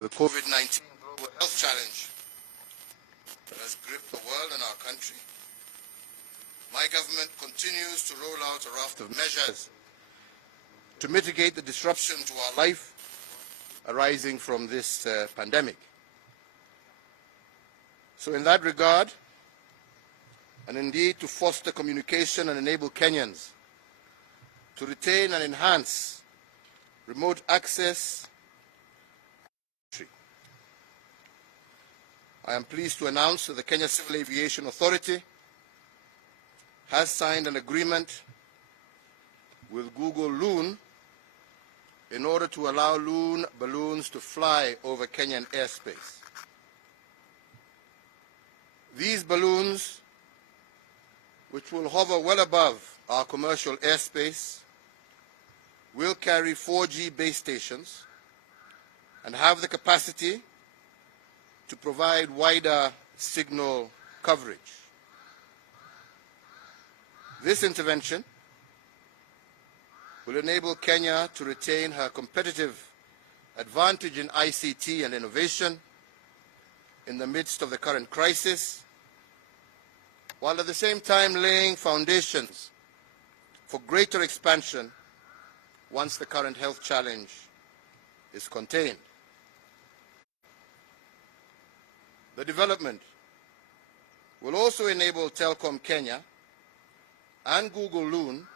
The COVID-19 global health challenge that has gripped the world and our country, my government continues to roll out a raft of measures to mitigate the disruption to our life arising from this pandemic. So in that regard, and indeed to foster communication and enable Kenyans to retain and enhance remote access, I am pleased to announce that the Kenya Civil Aviation Authority has signed an agreement with Google Loon in order to allow loon balloons to fly over Kenyan airspace. These balloons, which will hover well above our commercial airspace, will carry 4G base stations and have the capacity to provide wider signal coverage. This intervention will enable Kenya to retain her competitive advantage in ICT and innovation in the midst of the current crisis, while at the same time laying foundations for greater expansion once the current health challenge is contained. The development will also enable Telecom Kenya and Google Loon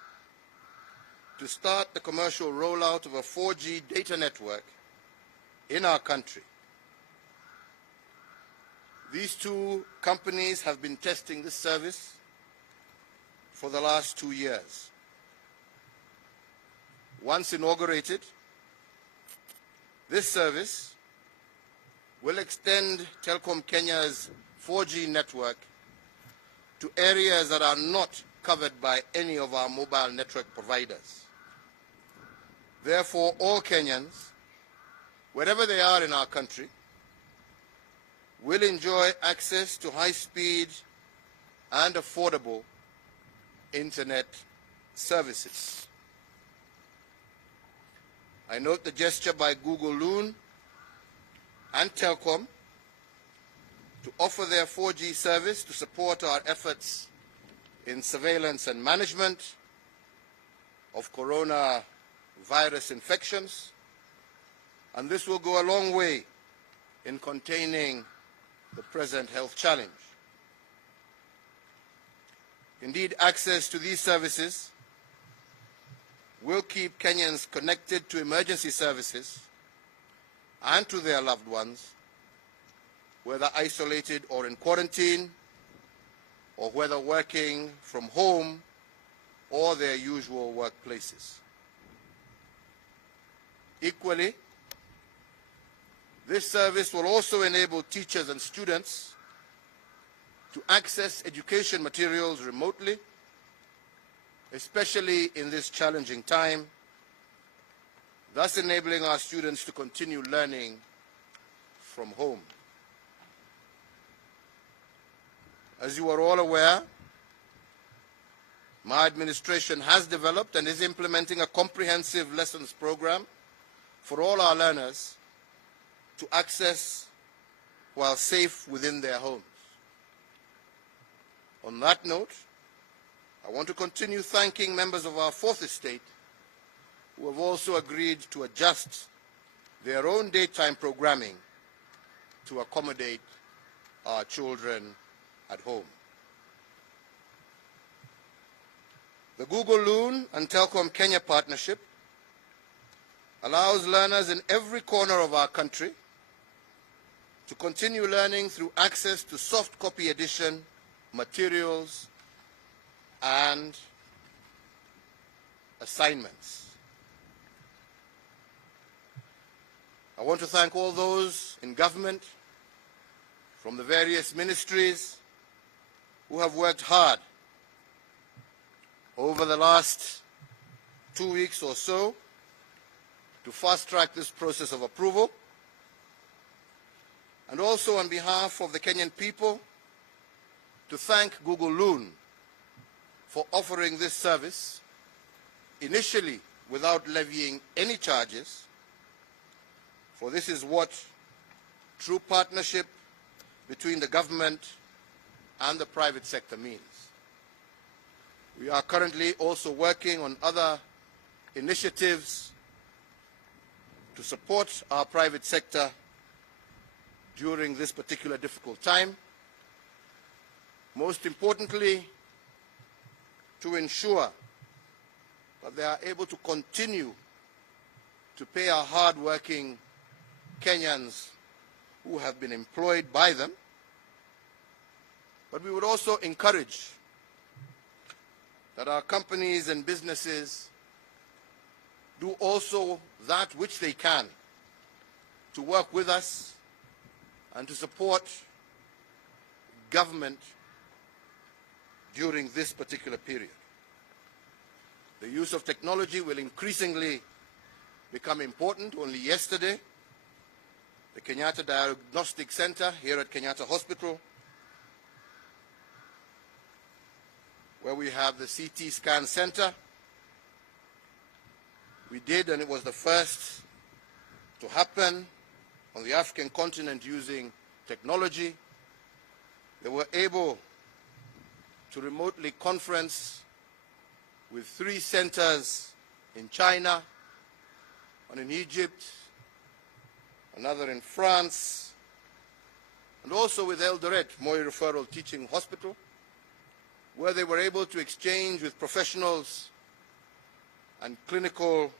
to start the commercial rollout of a 4G data network in our country. These two companies have been testing this service for the last 2 years. Once inaugurated, this service will extend Telecom Kenya's 4G network to areas that are not covered by any of our mobile network providers. Therefore, all Kenyans, wherever they are in our country, will enjoy access to high-speed and affordable internet services. I note the gesture by Google Loon and Telcom to offer their 4G service to support our efforts in surveillance and management of coronavirus infections, and this will go a long way in containing the present health challenge. Indeed, access to these services will keep Kenyans connected to emergency services and to their loved ones, whether isolated or in quarantine, or whether working from home or their usual workplaces. Equally, this service will also enable teachers and students to access education materials remotely, especially in this challenging time, thus enabling our students to continue learning from home. As you are all aware, my administration has developed and is implementing a comprehensive lessons program for all our learners to access while safe within their homes. On that note, I want to continue thanking members of our fourth estate who have also agreed to adjust their own daytime programming to accommodate our children at home. The Google Loon and Telcom Kenya partnership allows learners in every corner of our country to continue learning through access to soft copy edition materials and assignments. I want to thank all those in government, from the various ministries, who have worked hard over the last 2 weeks or so to fast-track this process of approval, and also on behalf of the Kenyan people, to thank Google Loon for offering this service, initially without levying any charges, for this is what true partnership between the government and the private sector means. We are currently also working on other initiatives to support our private sector during this particular difficult time. Most importantly, to ensure that they are able to continue to pay our hard-working Kenyans who have been employed by them. But we would also encourage that our companies and businesses do also that which they can to work with us and to support government during this particular period. The use of technology will increasingly become important. Only yesterday, the Kenyatta Diagnostic Center here at Kenyatta Hospital, where we have the CT scan center, we did, and it was the first to happen on the African continent using technology. They were able to remotely conference with 3 centers in China, one in Egypt, another in France, and also with Eldoret, Moi Referral Teaching Hospital, where they were able to exchange with professionals and clinical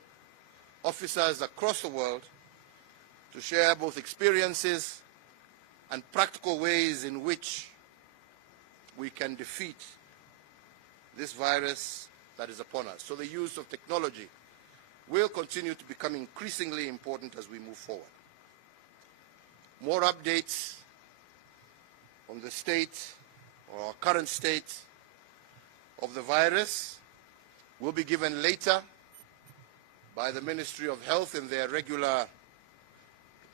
officers across the world to share both experiences and practical ways in which we can defeat this virus that is upon us. So the use of technology will continue to become increasingly important as we move forward. More updates on the state or our current state of the virus will be given later by the Ministry of Health in their regular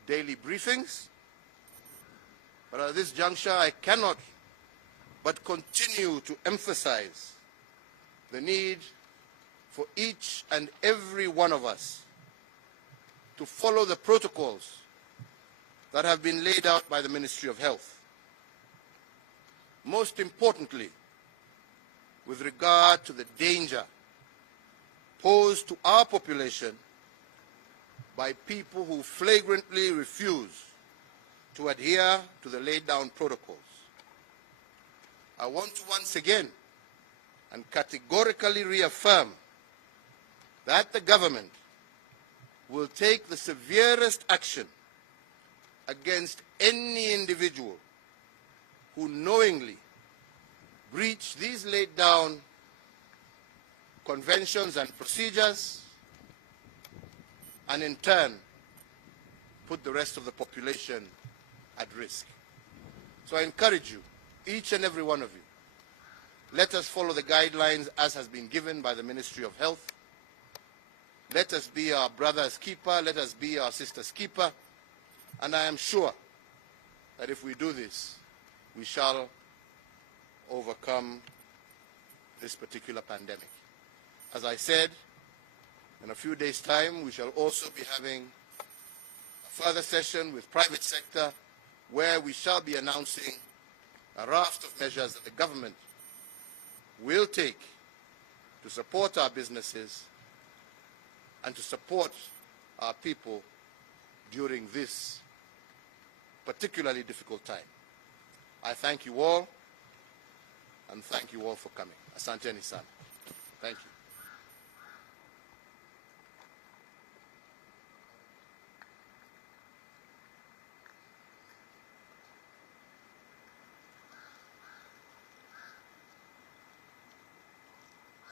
daily briefings. But at this juncture, I cannot but continue to emphasize the need for each and every one of us to follow the protocols that have been laid out by the Ministry of Health. Most importantly, with regard to the danger posed to our population by people who flagrantly refuse to adhere to the laid down protocols. I want to once again and categorically reaffirm that the government will take the severest action against any individual who knowingly breach these laid down conventions and procedures and in turn put the rest of the population at risk. So I encourage you, each and every one of you, let us follow the guidelines as has been given by the Ministry of Health. Let us be our brother's keeper, let us be our sister's keeper, and I am sure that if we do this, we shall overcome this particular pandemic. As I said, in a few days' time, we shall also be having a further session with private sector where we shall be announcing a raft of measures that the government will take to support our businesses and to support our people during this particularly difficult time. I thank you all, and thank you all for coming. Asanteni sana. Thank you.